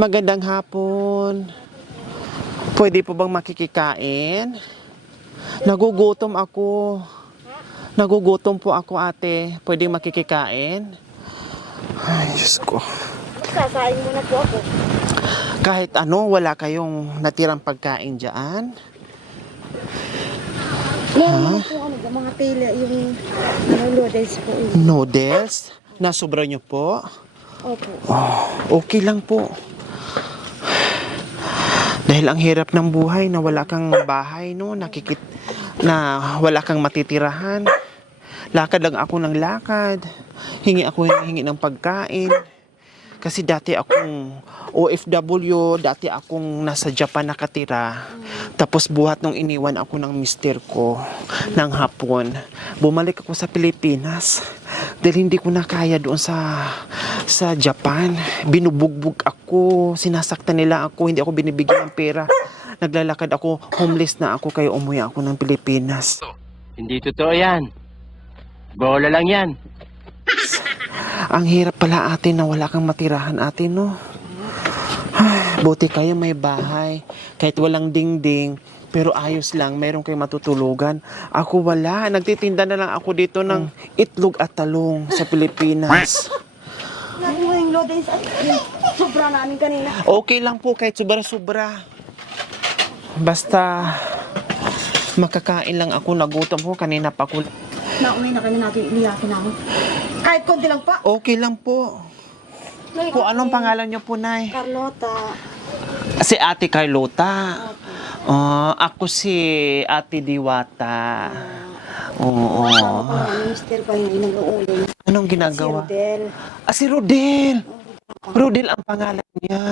Magandang hapon. Pwede po bang makikikain? Nagugutom ako. Nagugutom po ako, ate. Pwede makikikain? Ay, Diyos ko. Sasain mo na po ako. Kahit ano, wala kayong natirang pagkain dyan? Meron po mga tela, yung noodles po. Noodles? Nasobra nyo po? Opo. Oh, okay lang po. Dahil ang hirap ng buhay na wala kang bahay, no? Na wala kang matitirahan. Lakad lang ako ng lakad. Hingi ng pagkain. Kasi dati akong OFW, dati akong nasa Japan nakatira. Tapos buhat nung iniwan ako ng mister ko ng hapon. Bumalik ako sa Pilipinas. Dahil hindi ko na kaya doon sa Japan. Binubugbog ako, sinasaktan nila ako, hindi ako binibigyan ng pera. Naglalakad ako, homeless na ako, kaya umuwi ako ng Pilipinas. Hindi totoo yan. Bola lang yan. Ang hirap pala atin na wala kang matirahan atin, no? Ay, buti kayo may bahay. Kahit walang dingding, pero ayos lang, meron kayong matutulugan. Ako wala, nagtitinda na lang ako dito ng itlog at talong sa Pilipinas. Nakuha yung noodles at sobra namin kanina. Okay lang po kahit sobra-sobra. Basta makakain lang ako, nagutom ko kanina pa ako. Nauwi na kami natin, iniyakin namin. Kahit konti lang pa. Okay lang po. Po, anong pangalan niyo po, Nay? Carlota. Si Ate Carlota. Ako si Ate Diwata. Oo. Mister pa yung nag-uuling. Anong Si ginagawa? Rodel. Si Rodel. Rodel ang pangalan niya.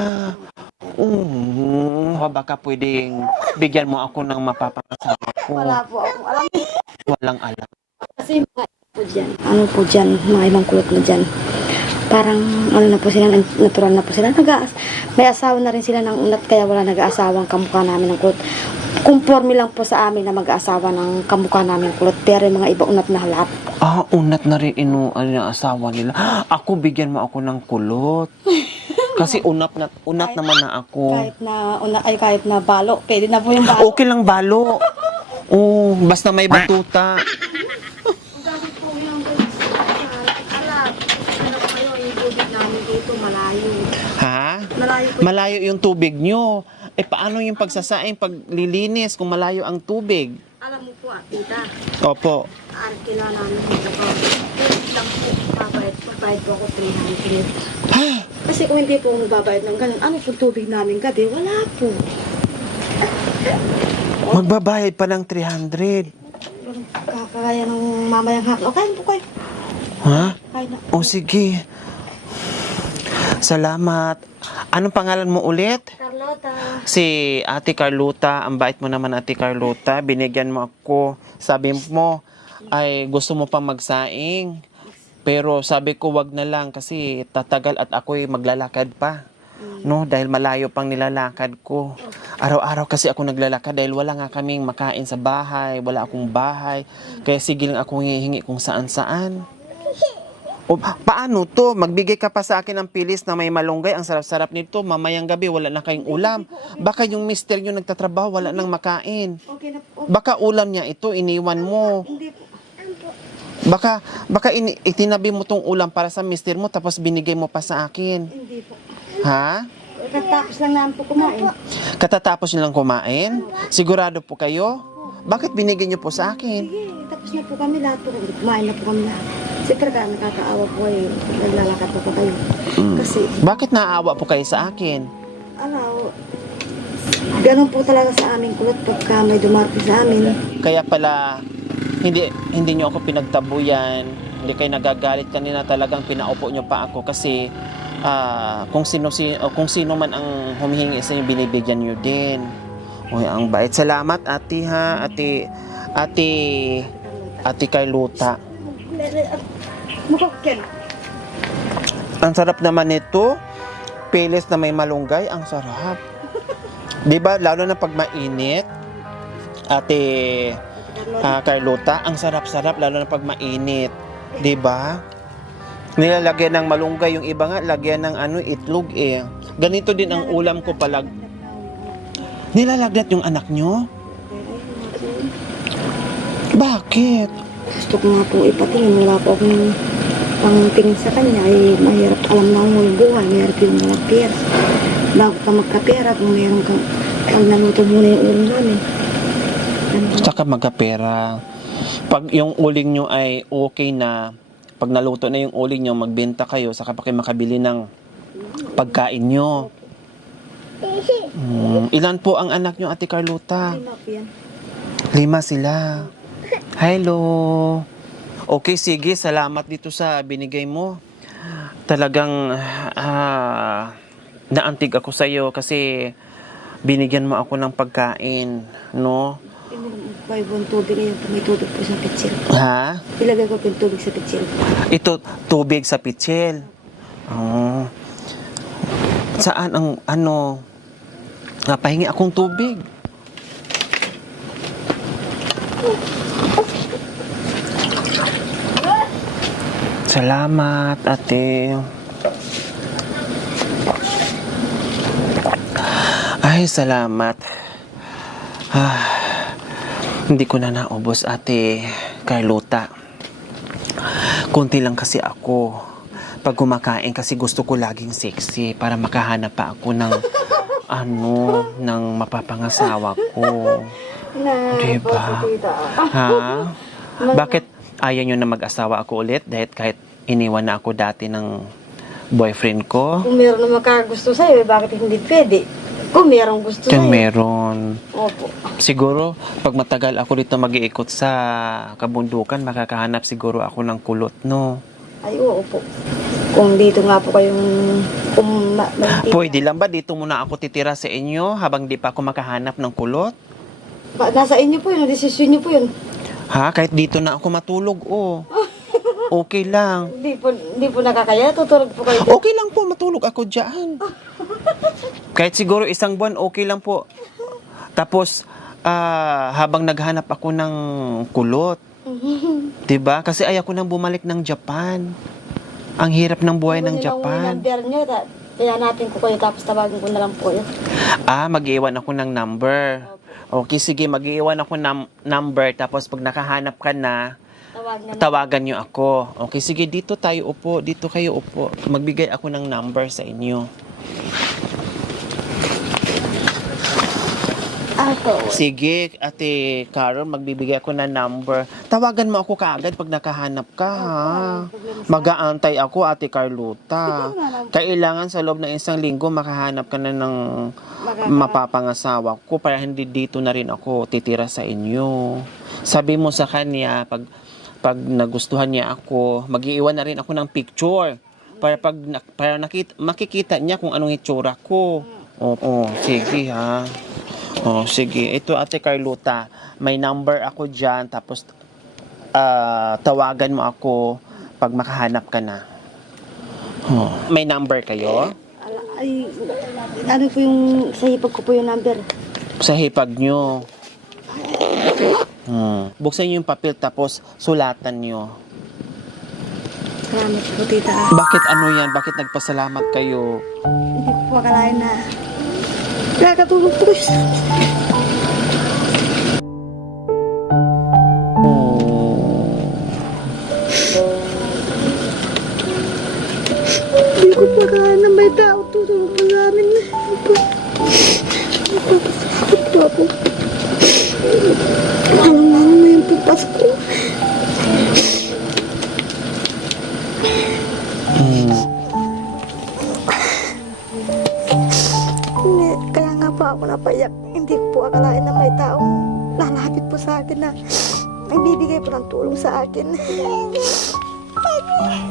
Baka pwedeng bigyan mo ako ng mapapangasawa ko. Wala po ako alam. Walang alam. Kasi mga po dyan. Ano po dyan, mga ibang kulot na dyan. Parang ano na po sila, natural na po sila. May asawa na rin sila ng unat, kaya wala nag-aasawang kamukha namin ng kulot. Conforme lang po sa amin na mag-aasawa ng kamukha namin kulot. Pero yung mga iba unat na halap. Unat na rin ang asawa nila. Ako, bigyan mo ako ng kulot. Kasi unat naman na ako. Kahit na balo. Pwede na po yung balo. Okay lang balo. Basta may batuta. Ha? Malayo yung tubig nyo. Paano yung pagsasaing, paglilinis kung malayo ang tubig? Alam mo po, tita. Opo. Arkila namin dito po. Lang po, babayad po ako 300. Kasi kung hindi po magbabayad ng ganun, ano po tubig namin gabi? Wala po. Magbabayad pa ng 300. Kakaya ng mamayang hapon. O, kain po kayo. Ha? Kain na. O sige. Salamat. Anong pangalan mo ulit? Carlota. Si Ate Carlota. Ang bait mo naman, Ate Carlota. Binigyan mo ako. Sabi mo ay gusto mo pa magsaing. Pero sabi ko wag na lang kasi tatagal at ako'y maglalakad pa. No, dahil malayo pang nilalakad ko. Araw-araw kasi ako naglalakad dahil wala nga kaming makain sa bahay, wala akong bahay. Kaya sige lang akong hihingi kung saan-saan. Paano to? Magbigay ka pa sa akin ng pilis na may malunggay. Ang sarap-sarap nito. Mamayang gabi, wala na kayong ulam. Baka yung mister nyo nagtatrabaho, wala nang makain. Okay na po. Baka ulam niya ito, iniwan mo. Hindi po. Baka itinabi mo tong ulam para sa mister mo tapos binigay mo pa sa akin. Hindi po. Ha? Katapos lang namin po kumain. Katatapos nyo lang kumain? Sigurado po kayo? Bakit binigay nyo po sa akin? Sige, tapos na po kami lahat po. Kumain na po kami lahat. Siyempre ka, nakakaawa po kayo. Naglalakad po kayo. Kasi, Bakit naawa po kayo sa akin? ano, ganun po talaga sa aming kulot pagka may dumarating sa amin. Kaya pala hindi nyo ako pinagtabuyan, hindi kayo nagagalit kanina, talagang pinaupo nyo pa ako kasi kung sino man ang humihingi sa inyo, binibigyan nyo din. Uy, ang bait. Salamat, ate ha, ate Carlota. Mukokyan. Ang sarap naman nito. Pilis na may malunggay, ang sarap. 'Di ba? Lalo na pag mainit. Ate Carlota, ang sarap-sarap lalo na pag mainit. 'Di ba? Nilalagyan ng malunggay, yung iba nga lagyan ng itlog eh. Ganito din ang ulam ko palag. Nilalagnat yung anak nyo? Bakit? Gusto ko nga po ipatingin. Wala po akong pangtingin sa kanya. Ay mahirap, alam na mo yung buhay. Mahirap yung mga pera. Bago ka magkapera, kung mayroon kang pag naluto muna yung ulam namin. Tsaka magkapera. Pag yung uling nyo ay okay na, pag naluto na yung uling nyo, magbenta kayo, saka pa kayo makabili ng pagkain nyo. Ilan po ang anak nyo, Ate Carlota? 5 po yan. 5 sila. Hello. Okay, sige. Salamat dito sa binigay mo. Talagang naantig ako sa iyo kasi binigyan mo ako ng pagkain, no? May buong tubig ngayon. May tubig po sa pitsil. Ha? Ilagay ko po yung tubig sa pitsil. Ito, tubig sa pitsil. Oh. Saan ang ano? Pahingi akong tubig. Salamat, ate. Ay, salamat. Hindi ko na naubos, Ate Carlota. Kunti lang kasi ako. Pag kumakain kasi gusto ko laging sexy para makahanap pa ako ng ng mapapangasawa ko. Diba? Ha? Bakit ayaw nyo na mag-asawa ako ulit? Dahil kahit iniwan na ako dati ng boyfriend ko? Kung meron na makagusto sa'yo, bakit hindi pwede? Kung meron gusto Kung sa'yo. meron. Opo. Siguro, pag matagal ako dito mag-iikot sa kabundukan, makakahanap siguro ako ng kulot, no? Ay, oo po. Kung dito nga po kayong... Pwede lang ba dito muna ako titira sa inyo habang di pa ako makahanap ng kulot? Nasa inyo po yun, desisyon nyo po yun. Ha? Kahit dito na ako matulog, oh. Okay lang. Hindi po nakakaya, tutulog po kayo. Okay lang po, matulog ako dyan. Kahit siguro 1 buwan, okay lang po. Tapos, habang naghanap ako ng kulot, diba? Kasi ayaw ko nang bumalik ng Japan. Ang hirap ng buhay ng Japan. Number nyo, kaya natin ko kayo, tapos tawagin ko na lang po yun. Mag-iwan ako ng number. Okay, sige, mag-iwan ako ng number. Tapos pag nakahanap ka na, tawagan nyo ako. Okay, sige, dito tayo upo. Dito kayo upo. Magbigay ako ng number sa inyo. Sige, Ate Carol, magbibigay ako ng number. Tawagan mo ako kaagad pag nakahanap ka, ha? Mag-aantay ako, Ate Carlota. Kailangan sa loob ng 1 linggo makahanap ka na ng mapapangasawa ko para hindi dito na rin ako titira sa inyo. Sabi mo sa kanya, pag nagustuhan niya ako, mag-iiwan na rin ako ng picture para makikita niya kung anong itsura ko. Oo, sige ha. Oh, sige. Ito, Ate Carlota, may number ako dyan, tapos tawagan mo ako pag makahanap ka na. Oh. May number kayo? Ay, ano po yung, sa hipag ko po yung number. Sa hipag nyo. Buksan nyo yung papel, tapos sulatan nyo. Salamat po, tita. Bakit ano yan? Bakit nagpasalamat kayo? Hindi ko po akalain na nakakatulog po kayo sa amin. Hindi ko po akalain na may tao tutulog po sa amin. Nagpapasalamat po ako. Alam na naman yung Pasko. Kaya nga po ako napayak. Hindi ko po akalain na may taong lalapit po sa akin na ibibigay po ng tulong sa akin.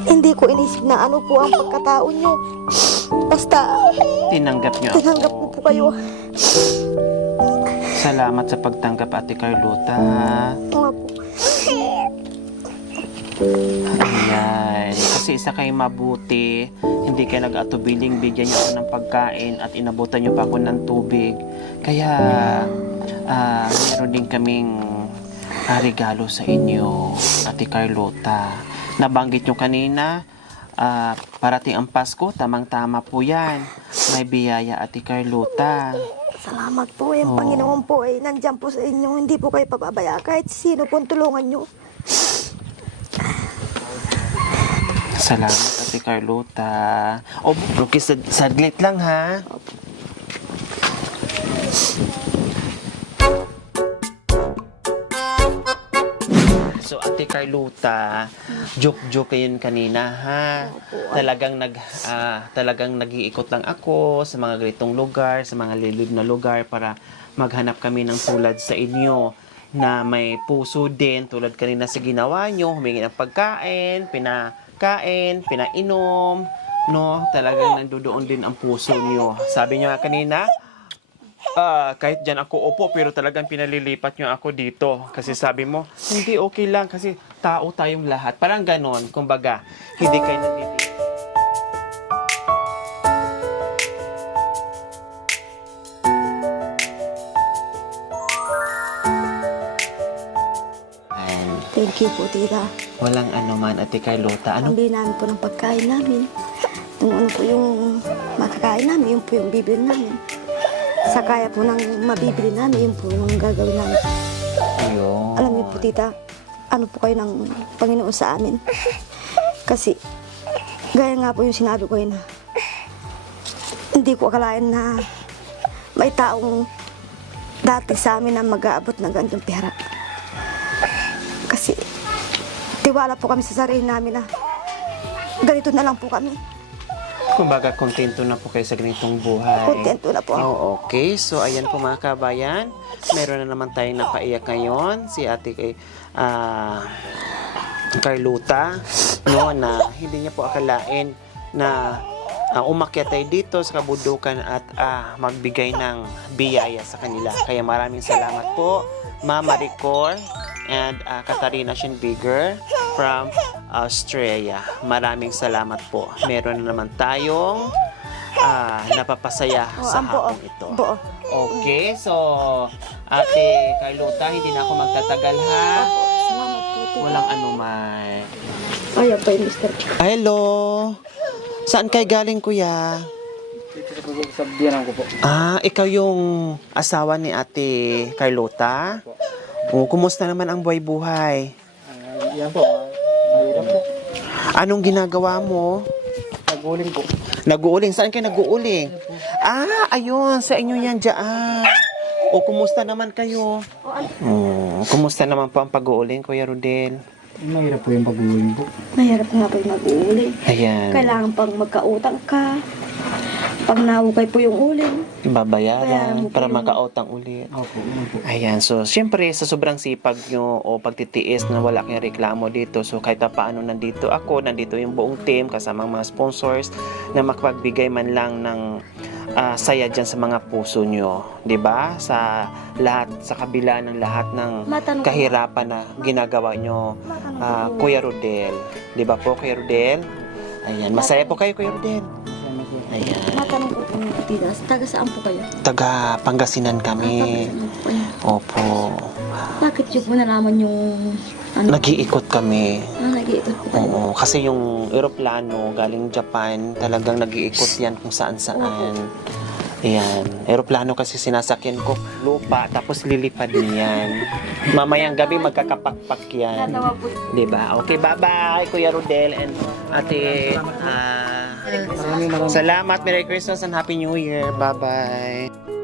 Hindi ko inisip na ano po ang pagkatao nyo. Basta Tinanggap nyo ako. tinanggap ko po kayo. Salamat sa pagtanggap, Ate Carlota. Nga po. Ayan. Kasi isa kayo mabuti. Hindi kayo nag-atubiling. Bigyan niyo ako ng pagkain at inabutan niyo pa ako ng tubig. Kaya, meron din kaming regalo sa inyo, Ate Carlota. Nabanggit niyo kanina, parating ang Pasko, tamang-tama po yan. May biyaya, Ate Carlota. Salamat po. Yung Panginoon po ay nandyan po sa inyo. Hindi po kayo pababaya. Kahit sino po tulungan nyo. Salamat, Ate Carlota. O, Brookie, saglit lang ha. So, Ate Carlota, joke-joke yun kanina, ha? Talagang nag-iikot lang ako sa mga ganitong lugar, sa mga lilid na lugar para maghanap kami ng tulad sa inyo na may puso din, tulad kanina sa ginawa nyo, humingi ng pagkain, pinakain, pinainom, no? Talagang nandoon din ang puso nyo. Sabi nyo nga kanina, kahit dyan ako upo, pero talagang pinalilipat nyo ako dito. Kasi sabi mo, hindi okay lang kasi tao tayong lahat. Parang ganon, kumbaga, hindi kayo nandito. Thank you po, tita. Walang ano man, Ate Carlota. Ano? Pambili namin po ng pagkain namin. Yung ano po yung makakain namin, yun po yung bibili namin. Sa kaya po ng mabibili namin, yun po yung gagawin namin. Ayun. Alam niyo po, tita, ano po kayo ng Panginoon sa amin. Kasi, gaya nga po yung sinabi ko na hindi ko akalain na may taong dati sa amin na mag-aabot ng ganitong pera. Kasi, tiwala po kami sa sarili namin na ganito na lang po kami. Kumbaga, kontento na po kayo sa ganitong buhay. Kontento na po. Oh, okay. So, ayan po mga kabayan. Meron na naman tayong napaiyak ngayon. Si Ate Carlota, no, na hindi niya po akalain na umakyat tayo dito sa kabundukan at magbigay ng biyaya sa kanila. Kaya maraming salamat po, Mama Ricor and Katarina Schinbiger from Australia. Maraming salamat po. Meron na naman tayong napapasaya sa hapong ito. Okay, so Ate Carlota, hindi na ako magtatagal ha. Salamat po, tita. Walang anuman. Ayan po yung Mr. Hello! Saan kayo galing, kuya? Sa biyanan ko po. Ikaw yung asawa ni Ate Carlota? Kumusta naman ang buhay-buhay? Yan po. Mahirap po. Anong ginagawa mo? Naguling po. Nag-uuling? Saan kayo nag-uuling? Ayun, sa inyo yan dyan. Kumusta naman kayo? Kumusta naman po ang pag-uuling, Kuya Rodel? Mahirap po yung pag-uling po. Mahirap nga po yung mag-uuling. Ayan. Kailangan pang magkautang ka. Pag naukay po yung uling. Babayaran Bayaran mo po para yung- makautang ulit. Opo. Ayan, so syempre sa sobrang sipag nyo o pagtitiis na wala kang reklamo dito, so kahit pa paano nandito ako, nandito yung buong team kasama ang mga sponsors na makapagbigay man lang ng saya dyan sa mga puso nyo, 'di ba? Sa lahat, sa kabila ng lahat ng Matanong ko. kahirapan na ginagawa nyo, Kuya Rodel, 'di ba po, Kuya Rodel? Ayan, masaya po kayo, Kuya Rodel. Sana po. Ayan, Matanong ko po, tita, taga saan po kayo? taga Pangasinan kami. Ano po kayo? Opo. Bakit yun po nalaman yung ano? Nag-iikot kami. Nag-iikot po kayo. Oo, kasi yung eroplano galing Japan, talagang nag-iikot yan kung saan-saan. Ayan. Eroplano kasi sinasakyan ko lupa, tapos lilipad yan. Mamayang gabi magkakapakpak yan. Natawa po. Diba? Okay, bye-bye, Kuya Rodel and Ate. Maraming Salamat. Merry Christmas and Happy New Year. Bye-bye.